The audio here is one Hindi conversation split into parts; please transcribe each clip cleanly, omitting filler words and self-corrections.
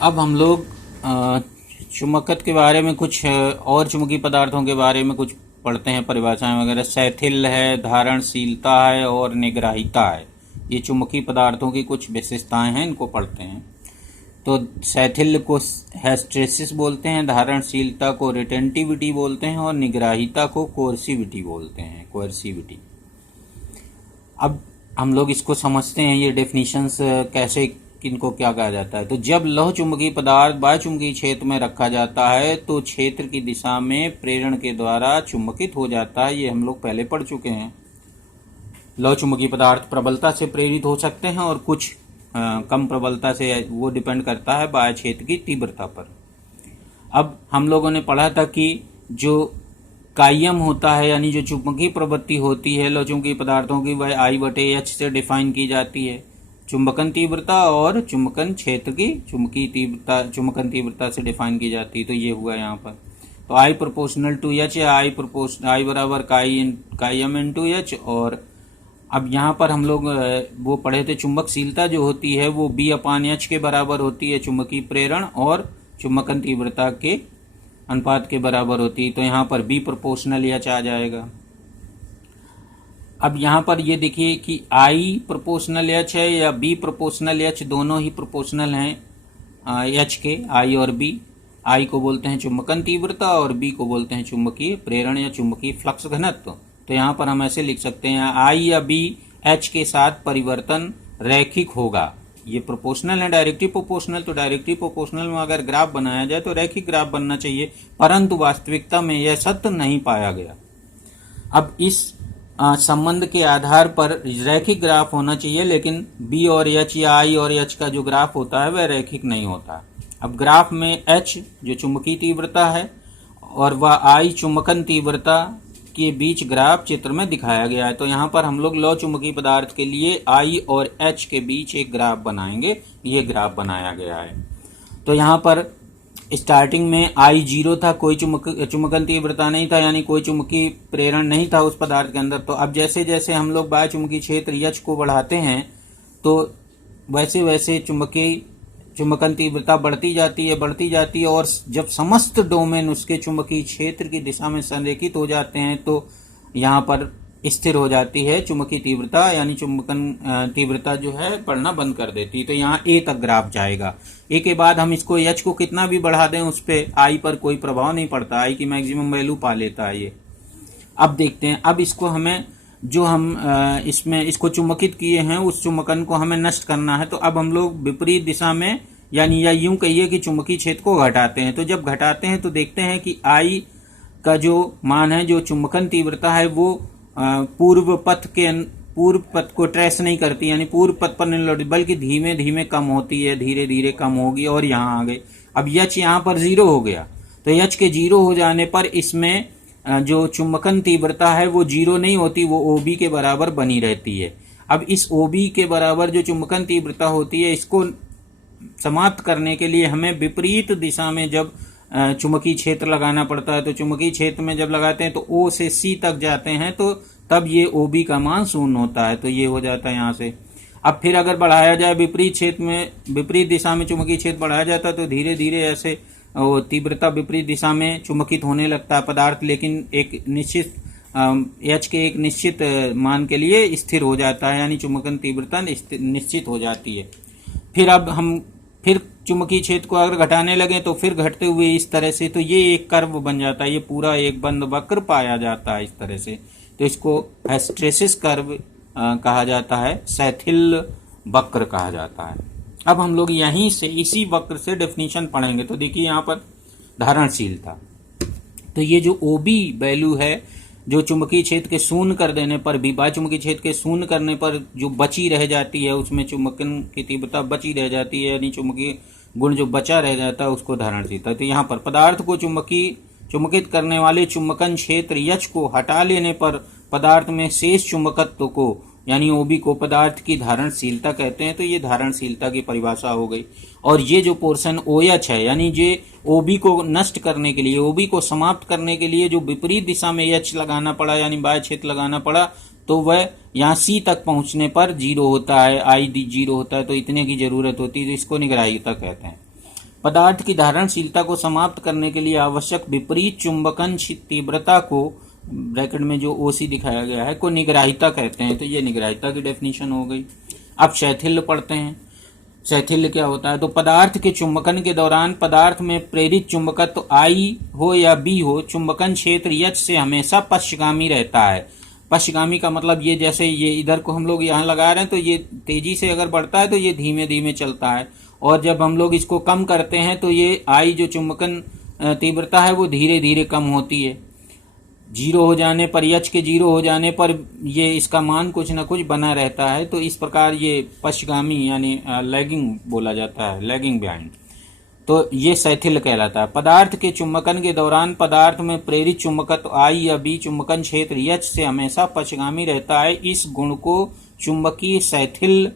अब हम लोग चुंबकत्व के बारे में कुछ और चुंबकीय पदार्थों के बारे में कुछ पढ़ते हैं, परिभाषाएं वगैरह। शैथिल्य है, धारणशीलता है और निग्राहिता है। ये चुंबकीय पदार्थों की कुछ विशेषताएं हैं, इनको पढ़ते हैं। तो शैथिल्य को हिस्टैरिसीस बोलते हैं, धारणशीलता को रिटेंटिविटी बोलते हैं और निग्राहिता को कोर्सिविटी बोलते हैं, कोर्सिविटी। अब हम लोग इसको समझते हैं, ये डेफिनेशंस कैसे, किनको क्या कहा जाता है। तो जब लौह चुंबकीय पदार्थ बाह्यचुंबकीय क्षेत्र में रखा जाता है तो क्षेत्र की दिशा में प्रेरण के द्वारा चुंबकित हो जाता है। ये हम लोग पहले पढ़ चुके हैं। लौह चुंबकीय पदार्थ प्रबलता से प्रेरित हो सकते हैं और कुछ कम प्रबलता से, वो डिपेंड करता है बाह्य क्षेत्र की तीव्रता पर। अब हम लोगों ने पढ़ा था कि जो कायम होता है, यानी जो चुंबकीय प्रवृत्ति होती है लौह चुंबकीय पदार्थों की, वह I/H से डिफाइन की जाती है। चुंबकन तीव्रता और चुंबकन क्षेत्र की चुंबकीय तीव्रता, चुंबकन तीव्रता से डिफाइन की जाती है। तो ये हुआ यहाँ पर। तो I प्रोपोर्शनल टू H या I बराबर काई एम इंटू H। और अब यहाँ पर हम लोग वो पढ़े थे, चुंबकशीलता जो होती है वो B/H के बराबर होती है चुंबकीय प्रेरण और चुंबकन तीव्रता के अनुपात के बराबर होती है। तो यहाँ पर B प्रोपोर्शनल H आ जाएगा। अब यहाँ पर ये देखिए कि I प्रोपोर्शनल H है या B प्रोपोर्शनल H, दोनों ही प्रोपोर्शनल हैं H के, I और B। I को बोलते हैं चुंबकन तीव्रता और B को बोलते हैं चुंबकीय प्रेरण या चुंबकीय फ्लक्स घनत्व। तो यहाँ पर हम ऐसे लिख सकते हैं, I या B H के साथ परिवर्तन रैखिक होगा। ये प्रोपोर्शनल है, डायरेक्टली प्रोपोर्शनल। तो डायरेक्टली प्रोपोर्शनल में अगर ग्राफ बनाया जाए तो रैखिक ग्राफ बनना चाहिए, परंतु वास्तविकता में यह सत्य नहीं पाया गया। अब इस संबंध के आधार पर रैखिक ग्राफ होना चाहिए, लेकिन B और H या I और H का जो ग्राफ होता है वह रैखिक नहीं होता। अब ग्राफ में H जो चुंबकीय तीव्रता है और वह I चुंबकन तीव्रता के बीच ग्राफ चित्र में दिखाया गया है। तो यहाँ पर हम लोग लौह चुंबकीय पदार्थ के लिए I और H के बीच एक ग्राफ बनाएंगे। ये ग्राफ बनाया गया है। तो यहाँ पर स्टार्टिंग में I 0 था, कोई चुंबकन तीव्रता नहीं था, यानी कोई चुंबकीय प्रेरण नहीं था उस पदार्थ के अंदर। तो अब जैसे जैसे हम लोग बाह्य चुंबकीय क्षेत्र H को बढ़ाते हैं तो वैसे वैसे चुंबकन तीव्रता बढ़ती जाती है और जब समस्त डोमेन उसके चुंबकीय क्षेत्र की दिशा में संरेखित हो जाते हैं तो यहाँ पर स्थिर हो जाती है चुंबकीय तीव्रता, यानी चुंबकन तीव्रता जो है बढ़ना बंद कर देती है। तो यहाँ A तक ग्राफ जाएगा। A के बाद हम इसको H को कितना भी बढ़ा दें उस पे I पर कोई प्रभाव नहीं पड़ता, I की मैक्सिमम वैल्यू पा लेता है ये। अब देखते हैं, अब इसको हमें जो हम इसमें इसको चुंबकित किए हैं उस चुंबकन को हमें नष्ट करना है। तो अब हम लोग विपरीत दिशा में, यानी या यूं कहिए कि चुंबकीय क्षेत्र को घटाते हैं। तो जब घटाते हैं तो देखते हैं कि I का जो मान है, जो चुंबकन तीव्रता है, वो पूर्व पथ को ट्रेस नहीं करती, यानी पूर्व पथ पर नहीं लौटती, बल्कि धीमे धीमे कम होती है, धीरे धीरे कम होगी और यहाँ आ गई। अब H यहाँ पर 0 हो गया। तो H के 0 हो जाने पर इसमें जो चुंबकन तीव्रता है वो 0 नहीं होती, वो OB के बराबर बनी रहती है। अब इस OB के बराबर जो चुंबकन तीव्रता होती है, इसको समाप्त करने के लिए हमें विपरीत दिशा में जब चुंबकीय क्षेत्र लगाना पड़ता है। तो चुंबकीय क्षेत्र में जब लगाते हैं तो O से C तक जाते हैं, तो तब ये OB का मान 0 होता है। तो ये हो जाता है यहाँ से। अब फिर अगर बढ़ाया जाए विपरीत क्षेत्र में, विपरीत दिशा में चुंबकीय क्षेत्र बढ़ाया जाता है तो धीरे धीरे ऐसे तीव्रता विपरीत दिशा में चुंबकित होने लगता है पदार्थ, लेकिन एक निश्चित H के एक निश्चित मान के लिए स्थिर हो जाता है, यानी चुंबकन तीव्रता निश्चित हो जाती है। फिर अब हम फिर चुंबकीय क्षेत्र को अगर घटाने लगे तो फिर घटते हुए इस तरह से, तो ये एक कर्व बन जाता है, ये पूरा एक बंद वक्र पाया जाता है इस तरह से। तो इसको हिस्टैरिसीस कर्व कहा जाता है, शैथिल्य वक्र कहा जाता है। अब हम लोग यहीं से इसी वक्र से डेफिनेशन पढ़ेंगे। तो देखिए यहाँ पर धारणशीलता, तो ये जो OB वैल्यू है, जो चुंबकीय क्षेत्र के शून्य कर देने पर भी, बाह्य चुंबकीय क्षेत्र के शून्य करने पर जो बची रह जाती है, उसमें चुंबकन की तीव्रता बची रह जाती है, यानी चुंबकीय गुण जो बचा रह जाता है उसको धारणशीलता। तो यहाँ पर पदार्थ को चुंबकित करने वाले चुंबकन क्षेत्र H को हटा लेने पर पदार्थ में शेष चुंबकत्व को, यानी OB को, पदार्थ की धारणशीलता कहते हैं। तो ये धारणशीलता की परिभाषा हो गई। और ये जो पोर्शन OH है, यानी ये OB को नष्ट करने के लिए, OB को समाप्त करने के लिए जो विपरीत दिशा में H लगाना पड़ा, यानी बाह्य क्षेत्र लगाना पड़ा, तो वह यहाँ C तक पहुंचने पर 0 होता है, I 0 होता है। तो इतने की जरूरत होती है, तो इसको निग्राहिता कहते हैं। पदार्थ की धारणशीलता को समाप्त करने के लिए आवश्यक विपरीत चुंबकन तीव्रता को, ब्रैकेट में जो ओसी दिखाया गया है, को निग्राहिता कहते हैं। तो ये निग्राहिता की डेफिनेशन हो गई। अब शैथिल्य पढ़ते हैं। शैथिल्य क्या होता है? तो पदार्थ के चुंबकन के दौरान पदार्थ में प्रेरित चुंबकत्व आई हो या बी हो, चुंबकन क्षेत्र एच से हमेशा पश्चगामी रहता है। पश्चगामी का मतलब ये, जैसे ये इधर को हम लोग यहाँ लगा रहे हैं तो ये तेजी से अगर बढ़ता है तो ये धीमे धीमे चलता है, और जब हम लोग इसको कम करते हैं तो ये आई जो चुंबकन तीव्रता है वो धीरे धीरे कम होती है। जीरो हो जाने पर, एच के जीरो हो जाने पर ये इसका मान कुछ न कुछ बना रहता है। तो इस प्रकार ये पश्चगामी यानी लैगिंग बोला जाता है, लैगिंग बिहाइंड। तो ये शैथिल्य कहलाता है। पदार्थ के चुंबकन के दौरान पदार्थ में प्रेरित चुंबकत्व आई या बी चुंबकन क्षेत्र एच से हमेशा पश्चगामी रहता है। इस गुण को चुंबकीय शैथिल्य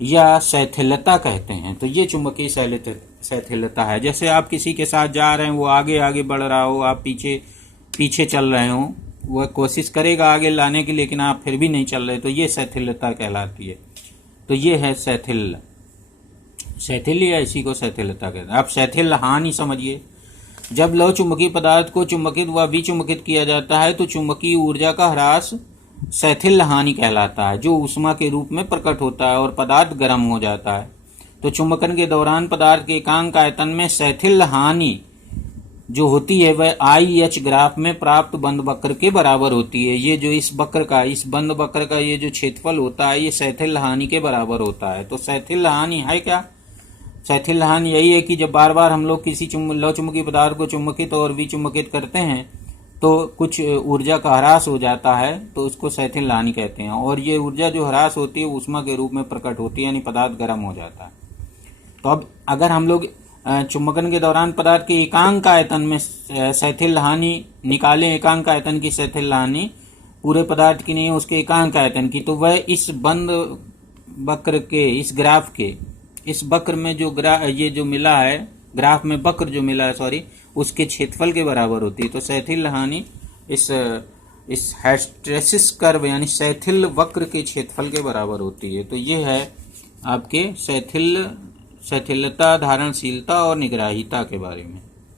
या शैथिल्यता कहते हैं। तो ये चुंबकीय शैथिल्यता है। जैसे आप किसी के साथ जा रहे हैं, वो आगे आगे बढ़ रहा हो, आप पीछे पीछे चल रहे हो, वह कोशिश करेगा आगे लाने की, लेकिन आप फिर भी नहीं चल रहे, तो ये शैथिल्यता कहलाती है। तो ये है शैथिल्य। शैथिल्य या इसी को शैथिल्यता कहते हैं। अब शैथिल्य हानि समझिए। जब लौ चुंबकीय पदार्थ को चुंबकित व विचुंबकित किया जाता है तो चुंबकीय ऊर्जा का ह्रास शैथिल्य हानि कहलाता है, जो ऊष्मा के रूप में प्रकट होता है और पदार्थ गर्म हो जाता है। तो चुंबकन के दौरान पदार्थ के एकांक आयतन में शैथिल्य हानि जो होती है वह आई एच ग्राफ में प्राप्त बंद वक्र के बराबर होती है। ये जो इस वक्र का, इस बंद वक्र का ये जो क्षेत्रफल होता है, ये शैथिल्य हानि के बराबर होता है। तो शैथिल्य हानि है क्या? शैथिल्य हानि यही है कि जब बार बार हम लोग किसी लौ चुंबकीय पदार्थ को चुंबकित और विचुंबकित करते हैं तो कुछ ऊर्जा का ह्रास हो जाता है, तो उसको शैथिल्य हानि कहते हैं। और ये ऊर्जा जो ह्रास होती है ऊष्मा के रूप में प्रकट होती है, यानी पदार्थ गर्म हो जाता है। तो अब अगर हम लोग चुंबकन के दौरान पदार्थ के एकांक आयतन में शैथिल्य हानि निकालें, एकांक आयतन की शैथिल्य हानि पूरे पदार्थ की नहीं है, उसके एकांक आयतन की, तो वह इस बंद वक्र के, इस ग्राफ के, इस वक्र में जो ये जो मिला है, ग्राफ में वक्र जो मिला है, सॉरी, उसके क्षेत्रफल के बराबर होती है। तो शैथिल्य हानि इस हिस्टैरिसीस कर्व यानी शैथिल्य वक्र के क्षेत्रफल के बराबर होती है। तो ये है आपके शैथिल्यता, धारणशीलता और निग्राहिता के बारे में।